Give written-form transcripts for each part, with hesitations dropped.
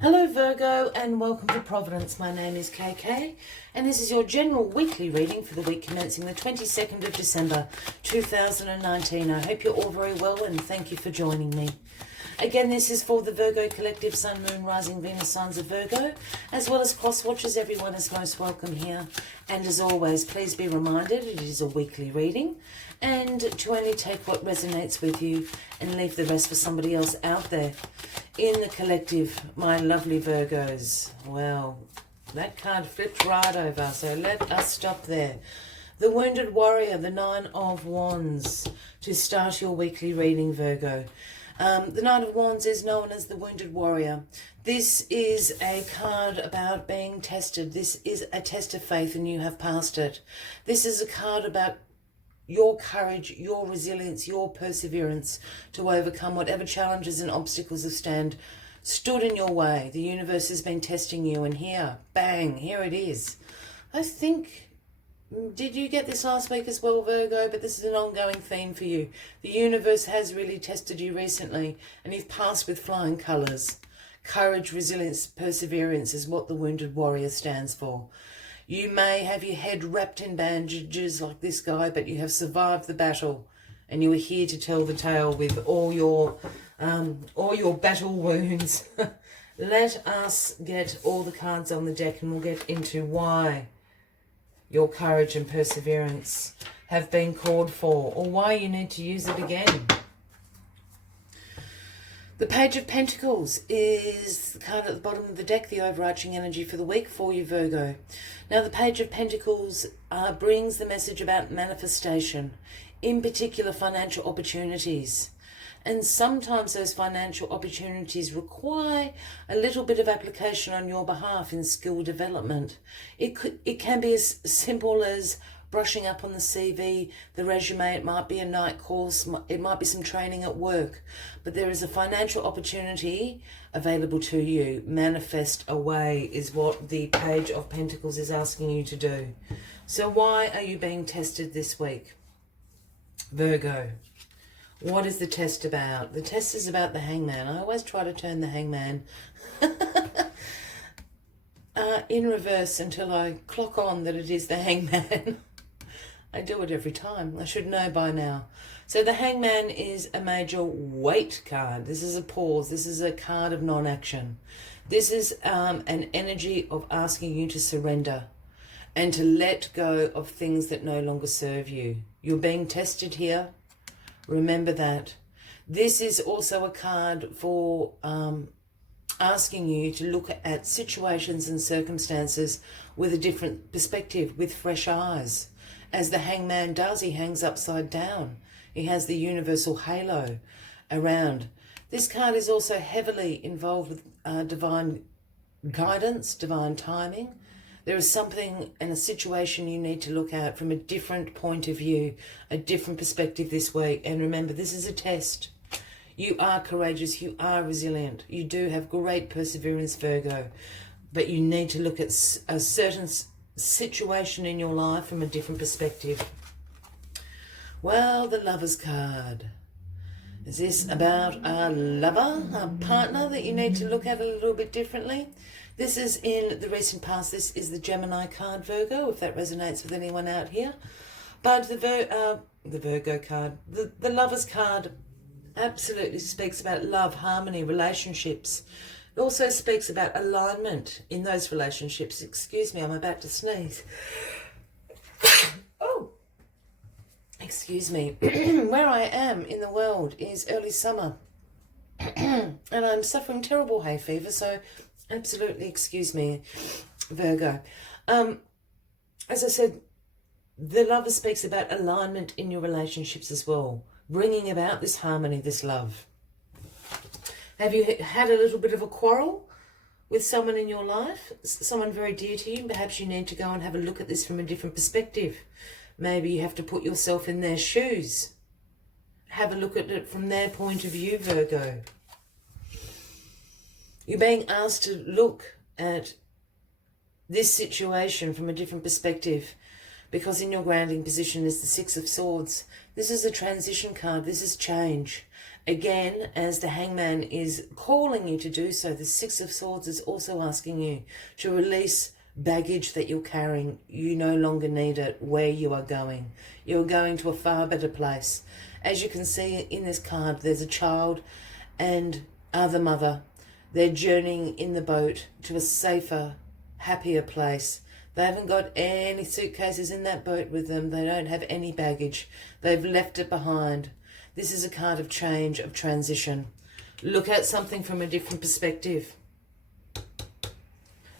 Hello Virgo and welcome to Providence. My name is KK and this is your general weekly reading for the week commencing the 22nd of December 2019. I hope you're all very well and thank you for joining me. Again, this is for the Virgo Collective Sun, Moon, Rising, Venus signs of Virgo, as well as cross watchers. Everyone is most welcome here. And as always, please be reminded it is a weekly reading and to only take what resonates with you and leave the rest for somebody else out there in the collective, my lovely Virgos. Well, that card flipped right over, so let us stop there. The Wounded Warrior, the Nine of Wands, to start your weekly reading, Virgo. The Nine of Wands is known as the Wounded Warrior. This is a card about being tested. This is a test of faith and you have passed it. This is a card about your courage, your resilience, your perseverance to overcome whatever challenges and obstacles have stood in your way. The universe has been testing you and here, bang, here it is. I think, did you get this last week as well, Virgo? But this is an ongoing theme for you. The universe has really tested you recently and you've passed with flying colours. Courage, resilience, perseverance is what the Wounded Warrior stands for. You may have your head wrapped in bandages like this guy, but you have survived the battle and you are here to tell the tale with all your battle wounds. Let us get all the cards on the deck and we'll get into why your courage and perseverance have been called for, or why you need to use it again. The Page of Pentacles is the card at the bottom of the deck, the overarching energy for the week for you, Virgo. Now, the Page of Pentacles brings the message about manifestation, in particular financial opportunities. And sometimes those financial opportunities require a little bit of application on your behalf in skill development. It can be as simple as brushing up on the CV, the resume. It might be a night course. It might be some training at work. But there is a financial opportunity available to you. Manifest away is what the Page of Pentacles is asking you to do. So why are you being tested this week, Virgo? What is the test about? The test is about the Hangman. I always try to turn the Hangman in reverse until I clock on that it is the Hangman. I do it every time. I should know by now. So the Hangman is a major weight card. This is a pause. This is a card of non-action. This is an energy of asking you to surrender and to let go of things that no longer serve you. You're being tested here. Remember that. This is also a card for asking you to look at situations and circumstances with a different perspective, with fresh eyes. As the Hangman does, he hangs upside down. He has the universal halo around. This card is also heavily involved with divine guidance, divine timing. There is something in a situation you need to look at from a different point of view, a different perspective this week. And remember, this is a test. You are courageous. You are resilient. You do have great perseverance, Virgo. But you need to look at a certain situation in your life from a different perspective. Well, the Lover's card. Is this about a lover, a partner that you need to look at a little bit differently? This is in the recent past. This is the Gemini card, Virgo, if that resonates with anyone out here. But the Virgo card, the Lover's card absolutely speaks about love, harmony, relationships. It also speaks about alignment in those relationships. Excuse me, I'm about to sneeze. Oh, excuse me. Where I am in the world is early summer. And I'm suffering terrible hay fever, so absolutely excuse me, Virgo. As I said, the Lover speaks about alignment in your relationships as well, bringing about this harmony, this love. Have you had a little bit of a quarrel with someone in your life, someone very dear to you? Perhaps you need to go and have a look at this from a different perspective. Maybe you have to put yourself in their shoes. Have a look at it from their point of view, Virgo. You're being asked to look at this situation from a different perspective. because in your grounding position is the Six of Swords. This is a transition card. This is change. Again, as the Hangman is calling you to do so, the Six of Swords is also asking you to release baggage that you're carrying. You no longer need it where you are going. You're going to a far better place. As you can see in this card, there's a child and the mother. They're journeying in the boat to a safer, happier place. They haven't got any suitcases in that boat with them. They don't have any baggage. They've left it behind. This is a card of change, of transition. Look at something from a different perspective.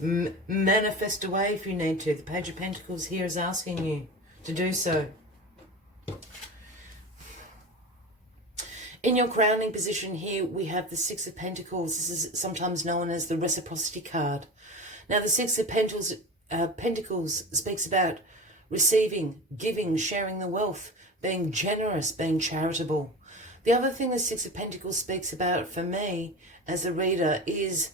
Manifest away if you need to. The Page of Pentacles here is asking you to do so. In your crowning position here, we have the Six of Pentacles. This is sometimes known as the reciprocity card. Now, the Six of Pentacles speaks about receiving, giving, sharing the wealth, being generous, being charitable. The other thing the Six of Pentacles speaks about for me as a reader is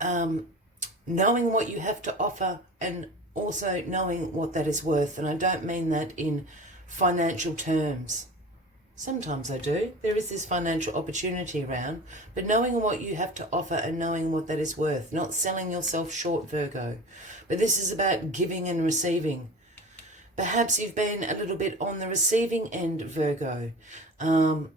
knowing what you have to offer and also knowing what that is worth. And I don't mean that in financial terms. Sometimes I do. There is this financial opportunity around, but knowing what you have to offer and knowing what that is worth, not selling yourself short, Virgo. But this is about giving and receiving. Perhaps you've been a little bit on the receiving end, Virgo. And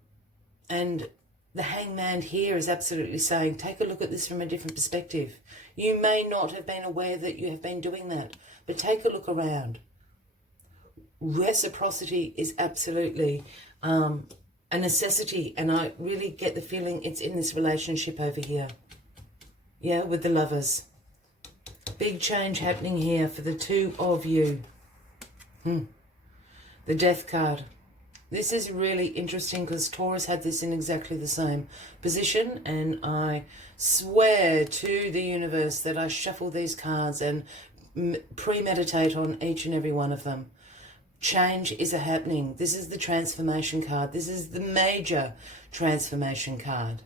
the Hangman here is absolutely saying, take a look at this from a different perspective. You may not have been aware that you have been doing that, but take a look around. Reciprocity is absolutely a necessity, and I really get the feeling it's in this relationship over here. Yeah, with the lovers. Big change happening here for the two of you. The Death card. This is really interesting because Taurus had this in exactly the same position, and I swear to the universe that I shuffle these cards and premeditate on each and every one of them. Change is happening. This is the transformation card. This is the major transformation card.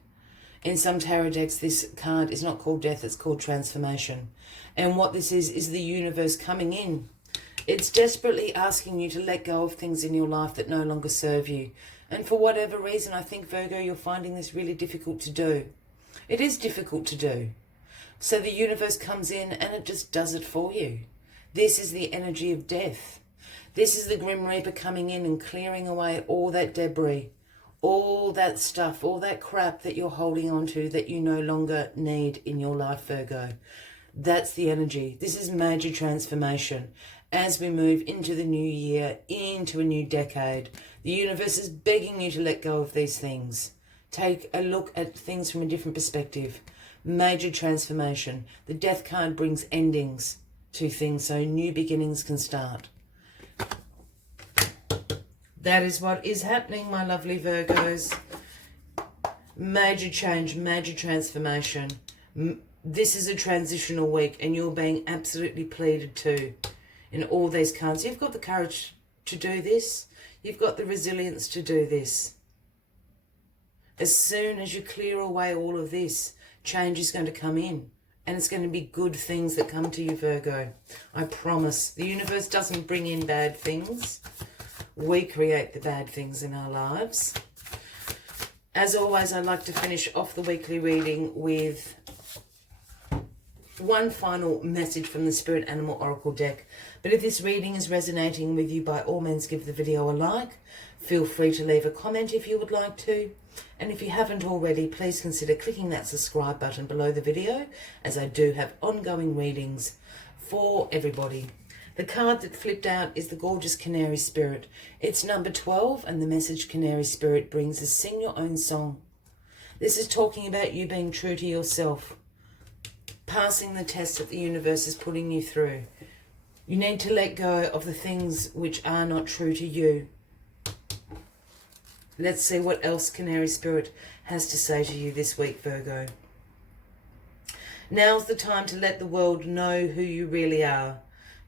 In some tarot decks, this card is not called death, it's called transformation. And what this is the universe coming in. It's desperately asking you to let go of things in your life that no longer serve you. And for whatever reason, I think, Virgo, you're finding this really difficult to do. It is difficult to do. So the universe comes in and it just does it for you. This is the energy of death. This is the Grim Reaper coming in and clearing away all that debris, all that stuff, all that crap that you're holding on to that you no longer need in your life, Virgo. That's the energy. This is major transformation. As we move into the new year, into a new decade, the universe is begging you to let go of these things. Take a look at things from a different perspective. Major transformation. The Death card brings endings to things so new beginnings can start. That is what is happening, my lovely Virgos. Major change, major transformation. This is a transitional week and you're being absolutely pleaded to in all these cards. You've got the courage to do this. You've got the resilience to do this. As soon as you clear away all of this, change is going to come in. And it's going to be good things that come to you, Virgo. I promise. The universe doesn't bring in bad things. We create the bad things in our lives. As always, I'd like to finish off the weekly reading with one final message from the Spirit Animal Oracle deck. But if this reading is resonating with you, by all means give the video a like. Feel free to leave a comment if you would like to. And if you haven't already, please consider clicking that subscribe button below the video, as I do have ongoing readings for everybody. The card that flipped out is the gorgeous Canary Spirit. It's number 12, and the message Canary Spirit brings is sing your own song. This is talking about you being true to yourself, passing the test that the universe is putting you through. You need to let go of the things which are not true to you. Let's see what else Canary Spirit has to say to you this week, Virgo. Now's the time to let the world know who you really are.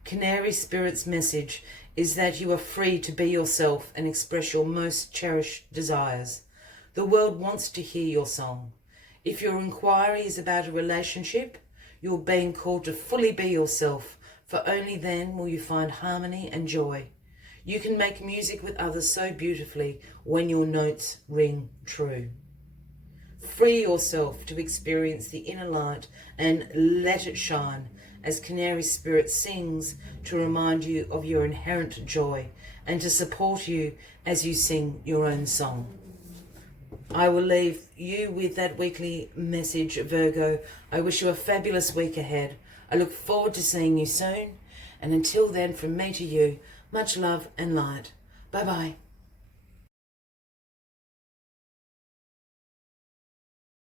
Canary Spirit's message is that you are free to be yourself and express your most cherished desires. The world wants to hear your song. If your inquiry is about a relationship, you're being called to fully be yourself for only then will you find harmony and joy. You can make music with others so beautifully when your notes ring true. Free yourself to experience the inner light and let it shine as Canary Spirit sings to remind you of your inherent joy and to support you as you sing your own song. I will leave you with that weekly message, Virgo. I wish you a fabulous week ahead. I look forward to seeing you soon. And until then, from me to you, much love and light. Bye-bye.